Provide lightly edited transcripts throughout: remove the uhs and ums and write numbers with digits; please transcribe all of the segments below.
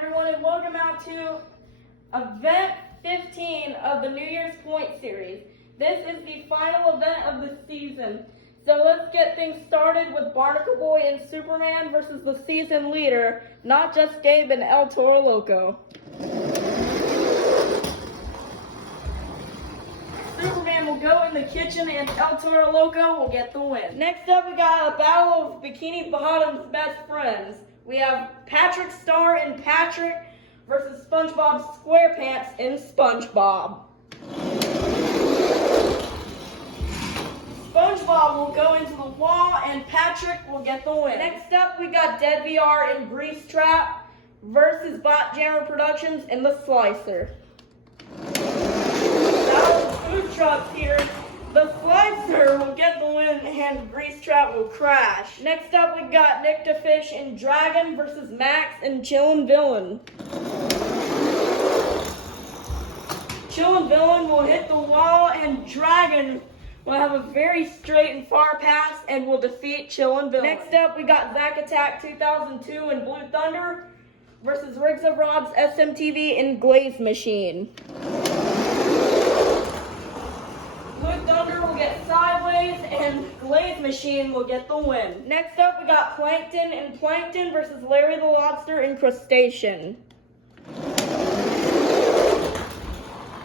everyone, and welcome out to event 15 of the New Year's Point series. This is the final event of the season. So let's get things started with Barnacle Boy and Superman versus the season leader, Not Just Gabe and El Toro Loco. Superman will go in the kitchen and El Toro Loco will get the win. Next up, we got a battle of Bikini Bottom's best friends. We have Patrick Star and Patrick versus SpongeBob SquarePants and SpongeBob. SpongeBob will go into the wall and Patrick will get the win. Next up, we got Dead VR and Grease Trap versus Bot Jammer Productions and The Slicer. Now the food trucks here. The Slicer will get the win and Grease Trap will crash. Next up, we got Nick the Fish and Dragon versus Max and Chillin' Villain. Chillin' Villain will hit the wall and Dragon will have a very straight and far pass and will defeat Chillin' Villain. Next up, we got Zack Attack 2002 and Blue Thunder versus Riggs of Rob's SMTV and Glaze Machine. Blue Thunder will get sideways and Glaze Machine will get the win. Next up, we got Plankton and Plankton versus Larry the Lobster and Crustacean.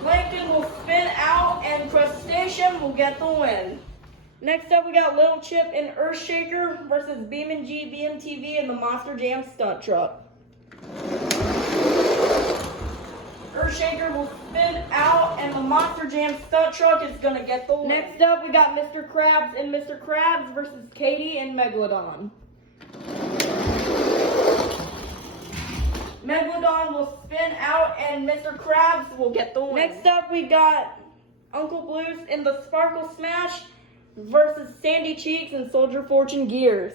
Plankton will spin out and Crustacean will get the win. Next up, we got Little Chip and Earthshaker versus BeamNG, BMTV, and the Monster Jam Stunt Truck. Earthshaker will spin out and the Monster Jam Stunt Truck is going to get the win. Next up, we got Mr. Krabs and Mr. Krabs versus Katie and Megalodon. Megalodon will spin out and Mr. Krabs will get the win. Next up, we got Uncle Blues in the Sparkle Smash versus Sandy Cheeks and Soldier Fortune Gears.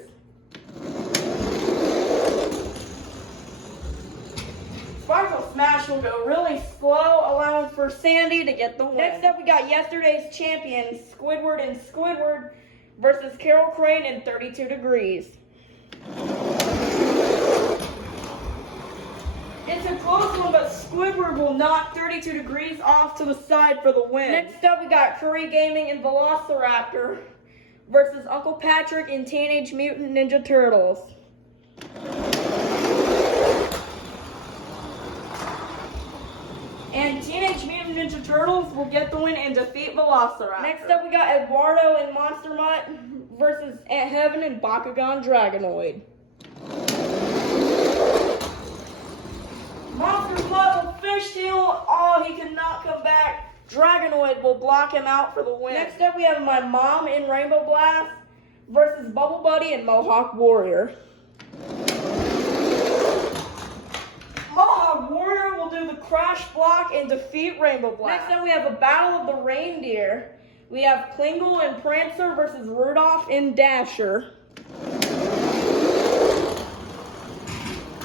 Sparkle Smash will go really slow, allowing for Sandy to get the win. Next up, we got yesterday's champions, Squidward and Squidward versus Carol Crane and 32 Degrees. It's a close one, but Squidward will knock 32 Degrees off to the side for the win. Next up, we got Curry Gaming and Velociraptor versus Uncle Patrick and Teenage Mutant Ninja Turtles. And Teenage Mutant Ninja Turtles will get the win and defeat Velociraptor. Next up, we got Eduardo and Monster Mutt versus Aunt Heaven and Bakugan Dragonoid. Monster Mutt will fishtail. Oh, he cannot come back. Dragonoid will block him out for the win. Next up, we have My Mom in Rainbow Blast versus Bubble Buddy and Mohawk Warrior. Mohawk Warrior will do the crash block and defeat Rainbow Blast. Next up, we have a battle of the reindeer. We have Klingle and Prancer versus Rudolph and Dasher.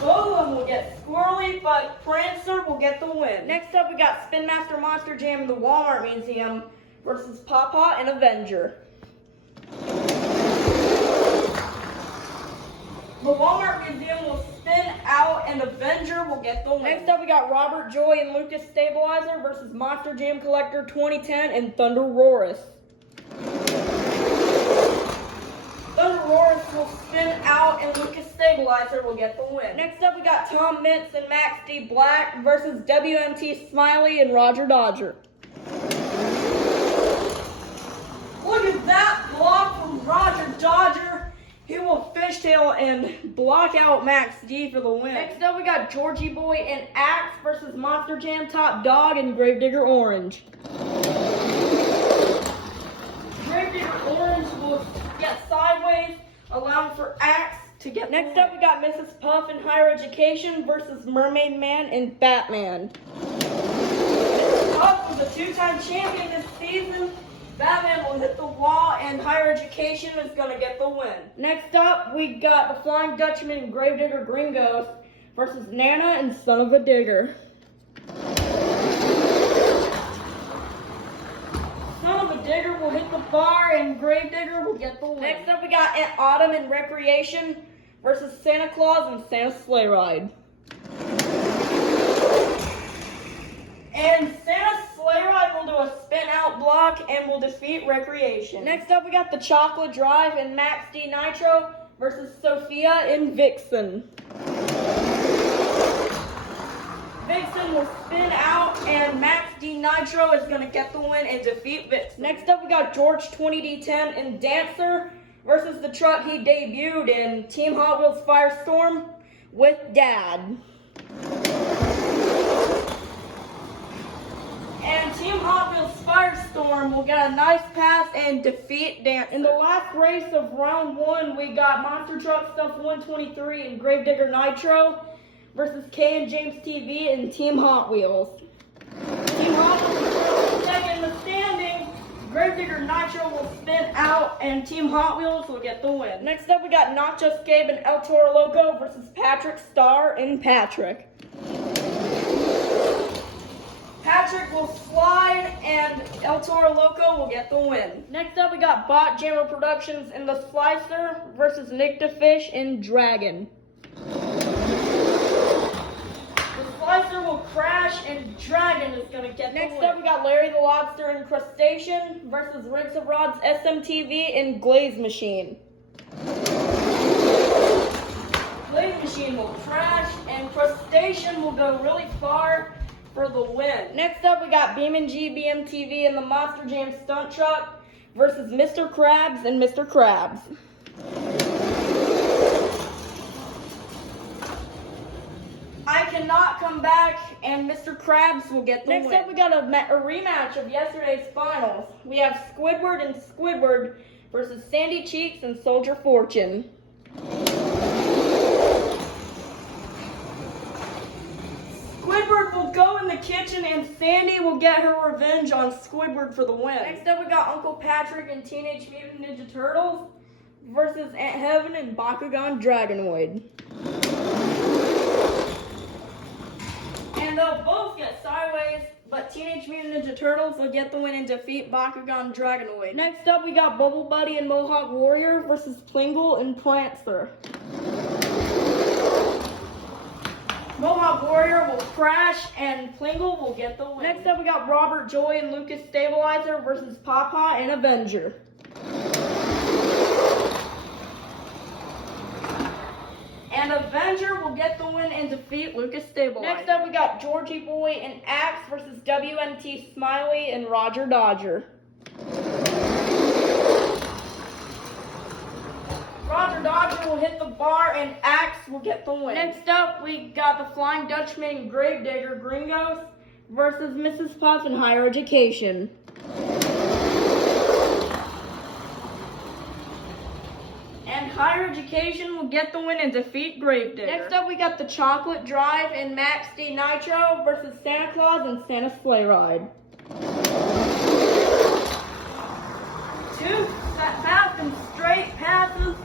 Both of them will get squirrely, but Prancer will get the win. Next up, we got Spin Master Monster Jam in the Walmart Museum versus Papa and Avenger. The Walmart Museum will spin out and Avenger will get the win. Next up, we got Robert Joy and Lucas Stabilizer versus Monster Jam Collector 2010 and Thunder Roarus. Thunder Roarus will spin out and Lucas Stabilizer will get the win. Next up, we got Tom Mintz and Max D. Black versus WMT Smiley and Roger Dodger. Look at that block from Roger Dodger. He will fishtail and block out Max D for the win. Next up, we got Georgie Boy and Axe versus Monster Jam Top Dog and Gravedigger Orange. Gravedigger Orange will get sideways, allowing for Axe to get. Next up, we got Mrs. Puff and Higher Education versus Mermaid Man and Batman. Mrs. Puff was a two-time champion this season. Batman will hit the wall and Higher Education is going to get the win. Next up, we got the Flying Dutchman and Gravedigger Gringos versus Nana and Son of a Digger. Son of a Digger will hit the bar and Gravedigger will get the win. Next up, we got Aunt Autumn and Recreation versus Santa Claus and Santa's Sleigh Ride. And Santa Sleigh Ride will do a spin out block and will defeat Recreation. Next up, we got the Chocolate Drive in Max D Nitro versus Sophia in Vixen. Vixen will spin out, and Max D Nitro is going to get the win and defeat Vixen. Next up, we got George 20D10 in Dancer versus the truck he debuted in Team Hot Wheels Firestorm with Dad. And Team Hot Wheels Firestorm will get a nice pass and defeat Dancer. In the last race of round 1, we got Monster Truck Stuff 123 and Gravedigger Nitro versus K and James TV and Team Hot Wheels. Team Hot Wheels will second in the standing. Gravedigger Nitro will spin out, and Team Hot Wheels will get the win. Next up, we got Not Just Gabe and El Toro Loco versus Patrick Star and Patrick. Patrick will slide, and El Toro Loco will get the win. Next up, we got Bot Jammer Productions in the Slicer versus Nick the Fish in Dragon. Slicer will crash, and Dragon is going to get the win. Next up, we got Larry the Lobster in Crustacean versus Rinks of Rods SMTV in Glaze Machine. Glaze Machine will crash, and Crustacean will go really far for the win. Next up, we got Beam and G BMTV in the Monster Jam Stunt Truck versus Mr. Krabs and Mr. Krabs. I Cannot Come Back, and Mr. Krabs will get the win. Next up, we got a rematch of yesterday's finals. We have Squidward and Squidward versus Sandy Cheeks and Soldier Fortune. Squidward will go in the kitchen, and Sandy will get her revenge on Squidward for the win. Next up, we got Uncle Patrick and Teenage Mutant Ninja Turtles versus Aunt Heaven and Bakugan Dragonoid. And they'll both get sideways, but Teenage Mutant Ninja Turtles will get the win and defeat Bakugan Dragonoid. Next up, we got Bubble Buddy and Mohawk Warrior versus Plingle and Prancer. Mohawk Warrior will crash, and Plingle will get the win. Next up, we got Robert Joy and Lucas Stabilizer versus Papa and Avenger. And Avenger will get the win and defeat Lucas Stabilizer. Next up, we got Georgie Boy and Axe versus WMT Smiley and Roger Dodger. Roger Dodger will hit the bar, and Axe will get the win. Next up, we got the Flying Dutchman and Gravedigger Gringos versus Mrs. Puff and Higher Education. And Higher Education will get the win and defeat Gravedigger. Next up, we got the Chocolate Drive and Max D Nitro versus Santa Claus and Santa Sleigh Ride. Two fast and straight passes,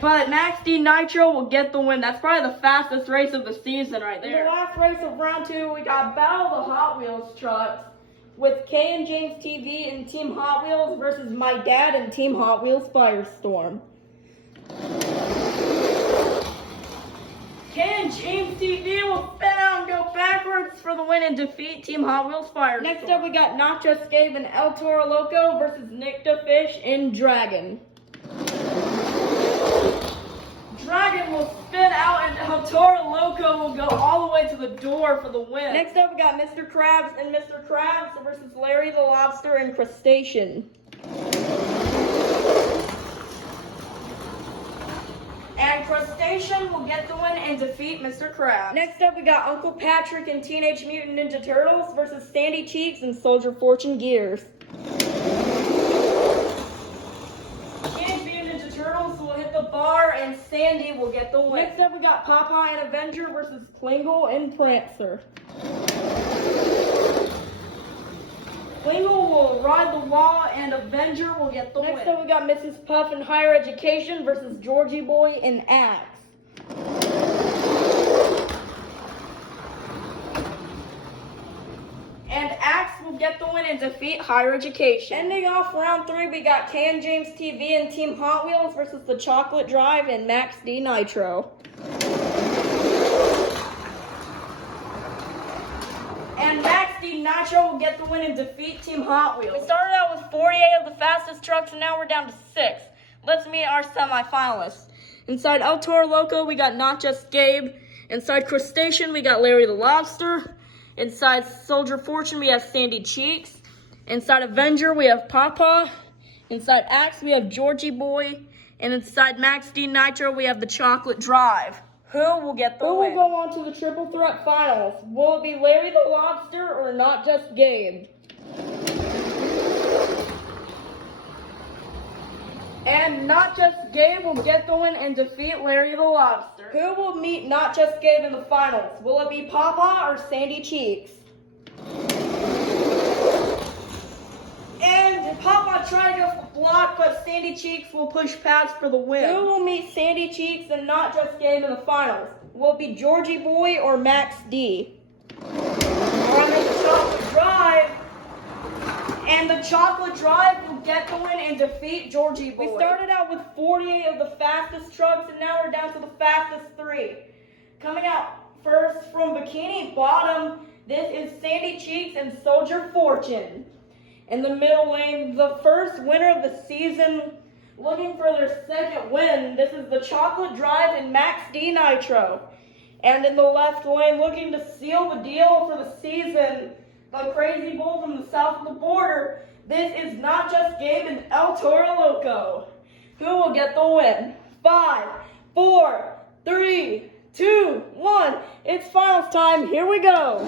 but Max D Nitro will get the win. That's probably the fastest race of the season right there. In the last race of round 2, we got Battle of the Hot Wheels trucks with K and James TV and Team Hot Wheels versus My Dad and Team Hot Wheels Firestorm. K and James TV will spin out and go backwards for the win and defeat Team Hot Wheels Firestorm. Next up, we got Not Just Gabe and El Toro Loco versus Nick the Fish in Dragon. Dragon will spin out, and El Toro Loco will go all the way to the door for the win. Next up, we got Mr. Krabs and Mr. Krabs versus Larry the Lobster and Crustacean. And Crustacean will get the win and defeat Mr. Krabs. Next up, we got Uncle Patrick and Teenage Mutant Ninja Turtles versus Sandy Cheeks and Soldier Fortune Gears. Teenage Mutant Ninja Turtles will hit the bar, and Sandy will get the win. Next up, we got Popeye and Avenger versus Plingle and Prancer. Plingle will ride the wall, and Avenger will get the win. Next up, we got Mrs. Puff and Higher Education versus Georgie Boy and Axe. And Axe will get the win and defeat Higher Education. Ending off round 3, we got K and James TV and Team Hot Wheels versus the Chocolate Drive and Max D Nitro. And Nitro will get the win and defeat Team Hot Wheels. We started out with 48 of the fastest trucks, and now we're down to 6. Let's meet our semifinalists. Inside El Toro Loco, we got Not Just Gabe. Inside Crustacean, we got Larry the Lobster. Inside Soldier Fortune, we have Sandy Cheeks. Inside Avenger, we have Papa. Inside Axe, we have Georgie Boy. And inside Max D Nitro, we have the Chocolate Drive. Who will get the win? Who will go on to the Triple Threat Finals? Will it be Larry the Lobster or Not Just Gabe? And Not Just Gabe will get the win and defeat Larry the Lobster. Who will meet Not Just Gabe in the finals? Will it be Papa or Sandy Cheeks? And Papa tried to go for the block, but Sandy Cheeks will push past for the win. Who will meet Sandy Cheeks and Not Just Gabe in the finals? Will it be Georgie Boy or Max D? Alright, the Chocolate Drive. And the Chocolate Drive will get the win and defeat Georgie Boy. We started out with 48 of the fastest trucks, and now we're down to the fastest 3. Coming out first from Bikini Bottom, this is Sandy Cheeks and Soldier Fortune. In the middle lane, the first winner of the season, looking for their second win, this is the Chocolate Drive and Max D Nitro. And in the left lane, looking to seal the deal for the season, the Crazy Bull from the south of the border, this is Not Just Gabe and El Toro Loco. Who will get the win? 5, 4, 3, 2, 1. It's finals time. Here we go.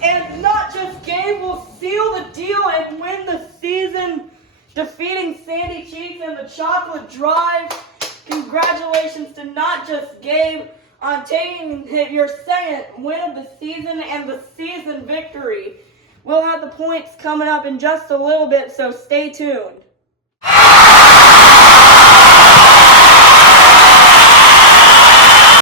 And Not Just Gabe will seal the deal and win the season, defeating Sandy Cheeks and the Chocolate Drive. Congratulations to Not Just Gabe on taking your second win of the season and the season victory. We'll have the points coming up in just a little bit, so stay tuned.